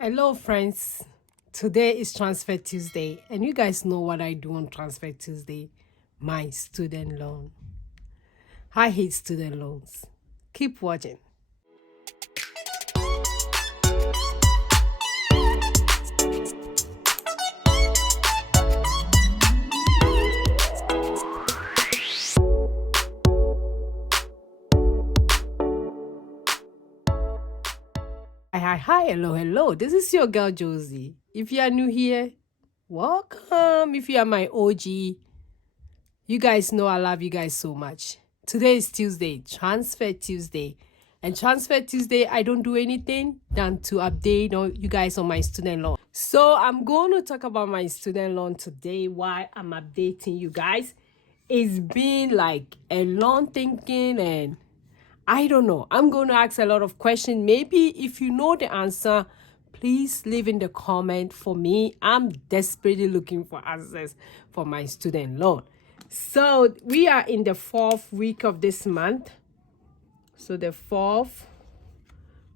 Hello friends, today is Transfer Tuesday and you guys know what I do on Transfer Tuesday, my student loan. I hate student loans. Keep watching. Hi, hello. This is your girl Josy. If you are new here, welcome. If you are my OG, you guys know I love you guys so much. Today is Tuesday, Transfer Tuesday. And Transfer Tuesday, I don't do anything than to update you guys on my student loan. So I'm going to talk about my student loan today, why I'm updating you guys. It's been like a long thinking and I don't know. I'm going to ask a lot of questions. Maybe if you know the answer, please leave in the comment for me. I'm desperately looking for answers for my student loan. So we are in the 4th week of this month. So the 4th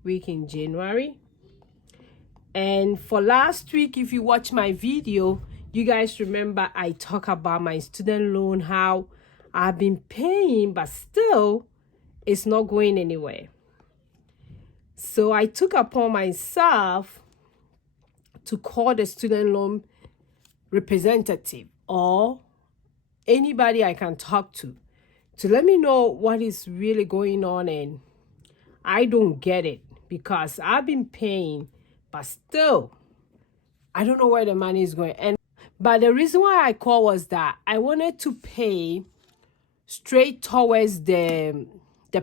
week in January. And for last week, if you watch my video, you guys remember I talk about my student loan, how I've been paying, but still it's not going anywhere. So I took upon myself to call the student loan representative or anybody I can talk to let me know what is really going on, and I don't get it because I've been paying, but still I don't know where the money is going. But the reason why I called was that I wanted to pay straight towards the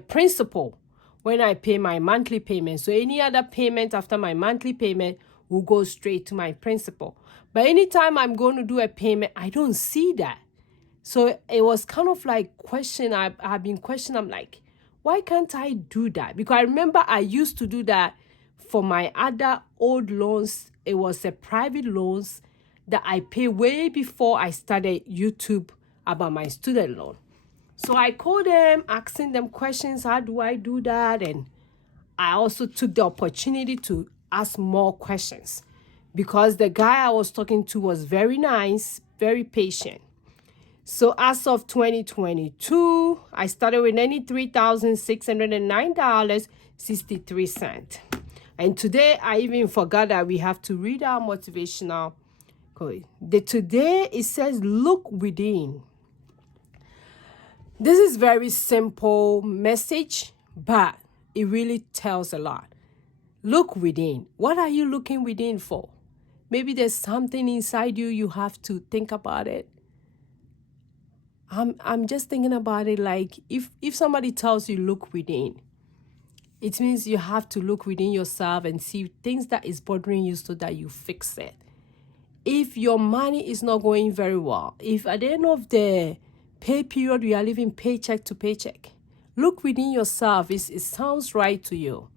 principal when I pay my monthly payment. So any other payment after my monthly payment will go straight to my principal. But anytime I'm going to do a payment, I don't see that. So it was kind of like I've been questioning. I'm like, why can't I do that? Because I remember I used to do that for my other old loans. It was a private loans that I paid way before I started YouTube about my student loan. So I called them, asking them questions, how do I do that? And I also took the opportunity to ask more questions because the guy I was talking to was very nice, very patient. So as of 2022, I started with $93,609.63. And today I even forgot that we have to read our motivational code. Today it says, look within. This is very simple message, but it really tells a lot. Look within. What are you looking within for? Maybe there's something inside you have to think about it. I'm just thinking about it like if somebody tells you look within, it means you have to look within yourself and see things that is bothering you so that you fix it. If your money is not going very well, if at the end of the pay period you are living paycheck to paycheck, look within yourself. It sounds right to you.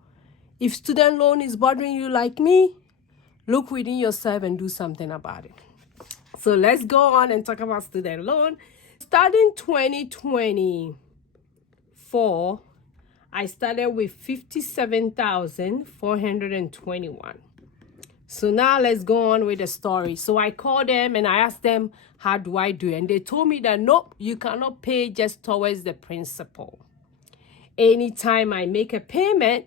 If student loan is bothering you like me, look within yourself and do something about it. So let's go on and talk about student loan. Starting 2024, I started with $57,421. So now let's go on with the story. So I called them and I asked them, how do I do it? And they told me that, nope, you cannot pay just towards the principal. Anytime I make a payment,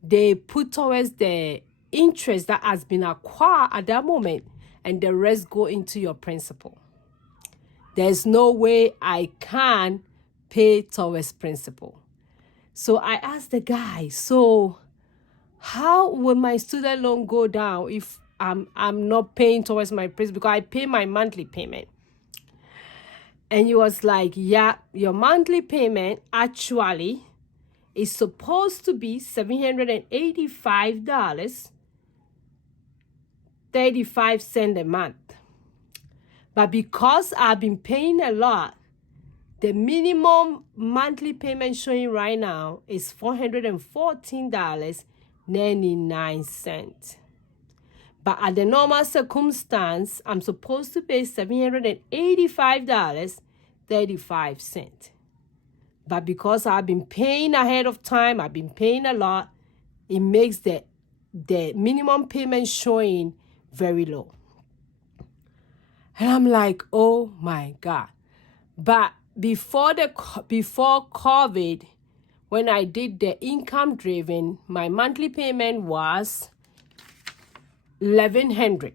they put towards the interest that has been acquired at that moment, and the rest go into your principal. There's no way I can pay towards principal. So I asked the guy, so how will my student loan go down if I'm not paying towards my principal? Because I pay my monthly payment. And he was like, yeah, your monthly payment actually is supposed to be $785.35 a month. But because I've been paying a lot, the minimum monthly payment showing right now is $414.99. But at the normal circumstance, I'm supposed to pay $785.35. But because I've been paying ahead of time, I've been paying a lot, it makes the the minimum payment showing very low. And I'm like, oh my God. But before COVID, when I did the income driven, my monthly payment was $1,100.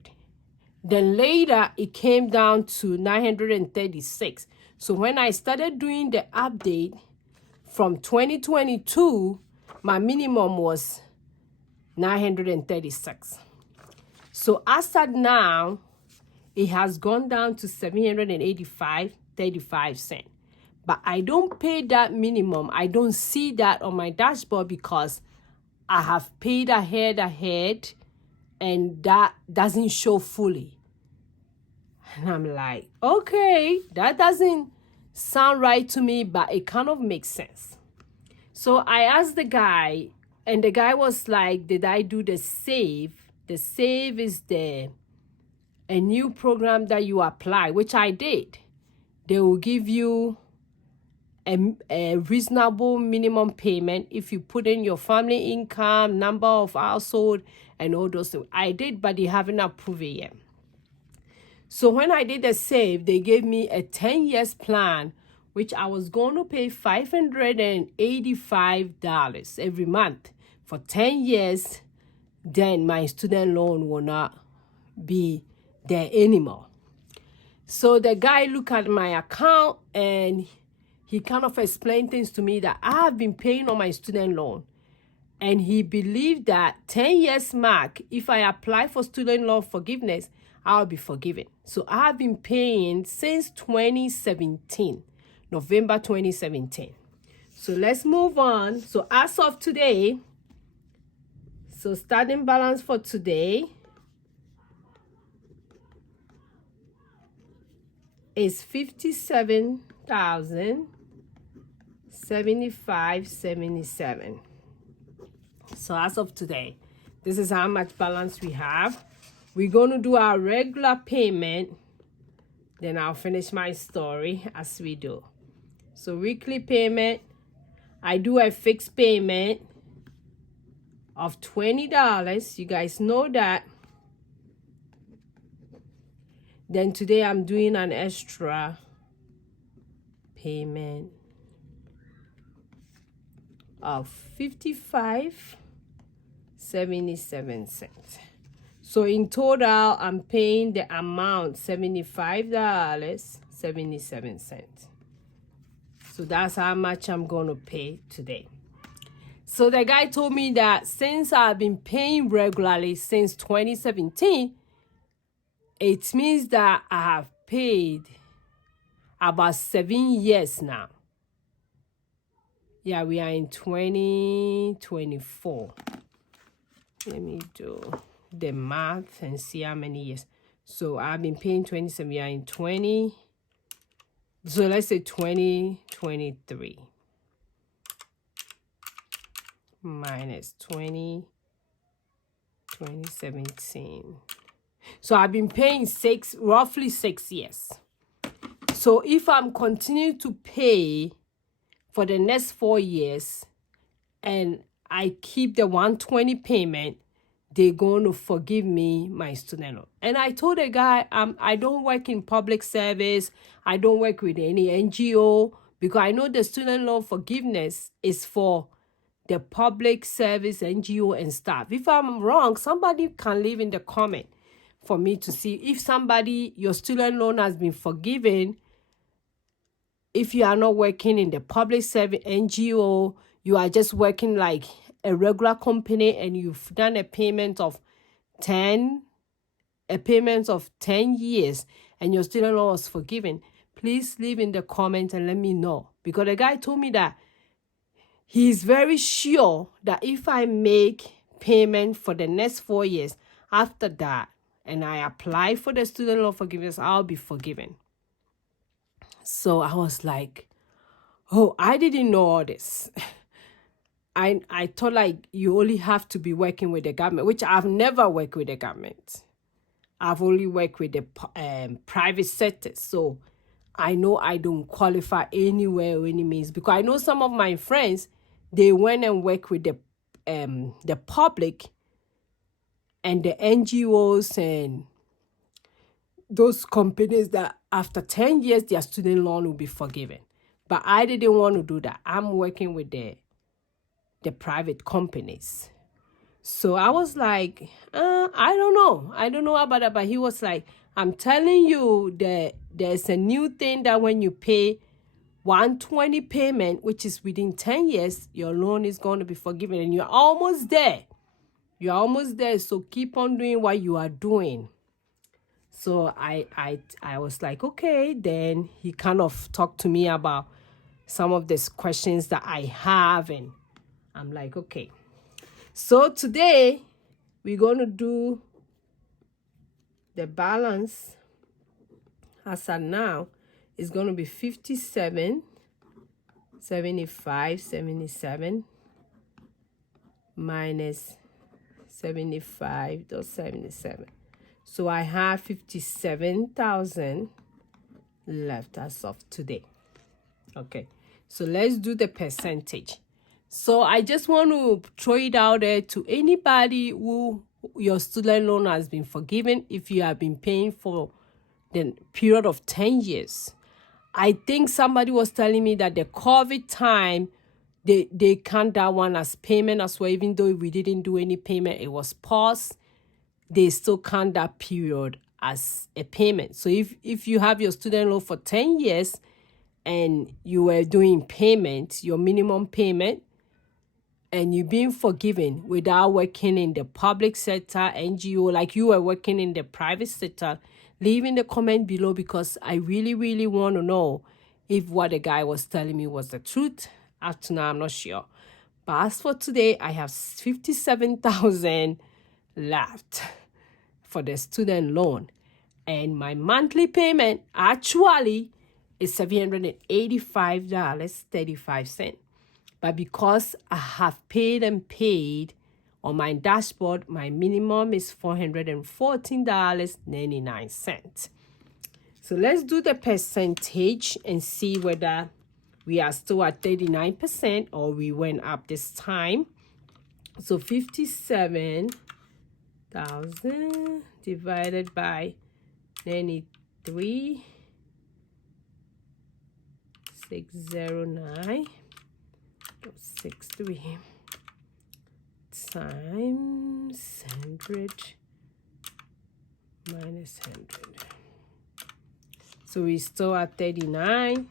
Then later it came down to $936. So when I started doing the update from 2022, my minimum was $936. So as of now, it has gone down to $785.35. But I don't pay that minimum. I don't see that on my dashboard because I have paid ahead, and that doesn't show fully. And I'm like, okay, that doesn't sound right to me, but it kind of makes sense. So I asked the guy, and the guy was like, did I do the save? The save is a new program that you apply, which I did. They will give you a reasonable minimum payment if you put in your family income, number of household, and all those things. I did, but they haven't approved it yet. So when I did the save, they gave me a 10 years plan, which I was going to pay $585 every month for 10 years. Then my student loan will not be there anymore. So the guy looked at my account and he kind of explained things to me that I have been paying on my student loan. And he believed that 10 years mark, if I apply for student loan forgiveness, I'll be forgiven. So I have been paying since 2017, November 2017. So let's move on. So as of today, so starting balance for today is $57,075.77. So as of today, this is how much balance we have. We're going to do our regular payment. Then I'll finish my story as we do. So weekly payment, I do a fixed payment of $20. You guys know that. Then today I'm doing an extra payment of $55.77. So in total, I'm paying the amount $75.77. So that's how much I'm going to pay today. So the guy told me that since I've been paying regularly since 2017, it means that I have paid about 7 years now. Yeah, we are in 2024. Let me do the math and see how many years. So I've been paying 27. We are in 20. So let's say 2023 minus 2017. So I've been paying roughly 6 years. So if I'm continuing to pay for the next 4 years and I keep the 120 payment, they're going to forgive me my student loan. And I told the guy, I don't work in public service. I don't work with any NGO because I know the student loan forgiveness is for the public service, NGO and stuff. If I'm wrong, somebody can leave in the comment for me to see if your student loan has been forgiven. If you are not working in the public service NGO, you are just working like a regular company and you've done a payment of 10 years and your student loan was forgiven, please leave in the comment and let me know. Because the guy told me that he's very sure that if I make payment for the next 4 years after that and I apply for the student loan forgiveness, I'll be forgiven. So I was like, oh, I didn't know all this. I thought like you only have to be working with the government, which I've never worked with the government. I've only worked with the private sector. So I know I don't qualify anywhere or any means, because I know some of my friends, they went and worked with the public and the NGOs and those companies that after 10 years, their student loan will be forgiven. But I didn't want to do that. I'm working with the private companies. So I was like, I don't know. I don't know about that. But he was like, I'm telling you that there's a new thing that when you pay 120 payment, which is within 10 years, your loan is going to be forgiven. And you're almost there. You're almost there. So keep on doing what you are doing. So I was like, okay. Then he kind of talked to me about some of these questions that I have. And I'm like, okay. So today we're going to do the balance as of now. It's going to be 57, 75, 77 minus 75.77. So I have 57,000 left as of today. Okay, so let's do the percentage. So I just want to throw it out there to anybody who your student loan has been forgiven if you have been paying for the period of 10 years. I think somebody was telling me that the COVID time, they count that one as payment as well. Even though we didn't do any payment, it was paused, they still count that period as a payment. So if you have your student loan for 10 years and you were doing payment, your minimum payment, and you've been forgiven without working in the public sector, NGO, like you were working in the private sector, leave in the comment below, because I really, really want to know if what the guy was telling me was the truth. Up to now, I'm not sure. But as for today, I have 57,000 left for the student loan. And my monthly payment actually is $785.35. But because I have paid and paid on my dashboard, my minimum is $414.99. So let's do the percentage and see whether we are still at 39% or we went up this time. So 57,000 divided by 93,609.63 times 100 minus 100. So we still at 39.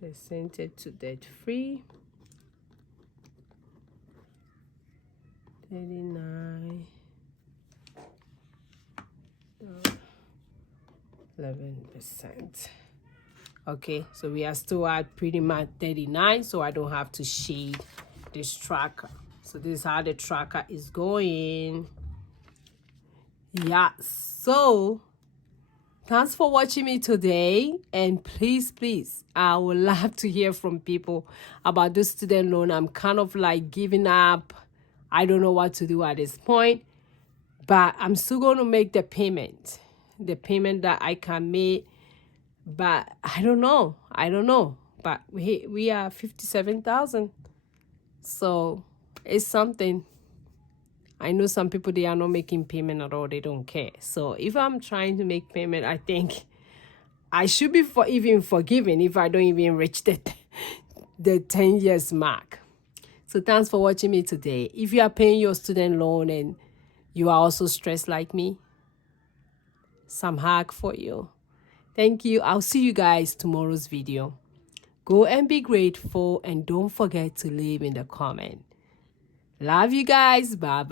Percentage to debt free. 39. 11%. Okay, so we are still at pretty much 39, so I don't have to shade this tracker. So this is how the tracker is going. Yeah, so thanks for watching me today, and please, I would love to hear from people about this student loan. I'm kind of like giving up. I don't know what to do at this point, but I'm still going to make the payment that I can make. But I don't know. But we are 57,000, so it's something. I know some people, they are not making payment at all. They don't care. So if I'm trying to make payment, I think I should be even forgiven if I don't even reach the 10 years mark. So thanks for watching me today. If you are paying your student loan and you are also stressed like me, some hack for you. Thank you. I'll see you guys tomorrow's video. Go and be grateful, and don't forget to leave in the comment. Love you guys. Bye.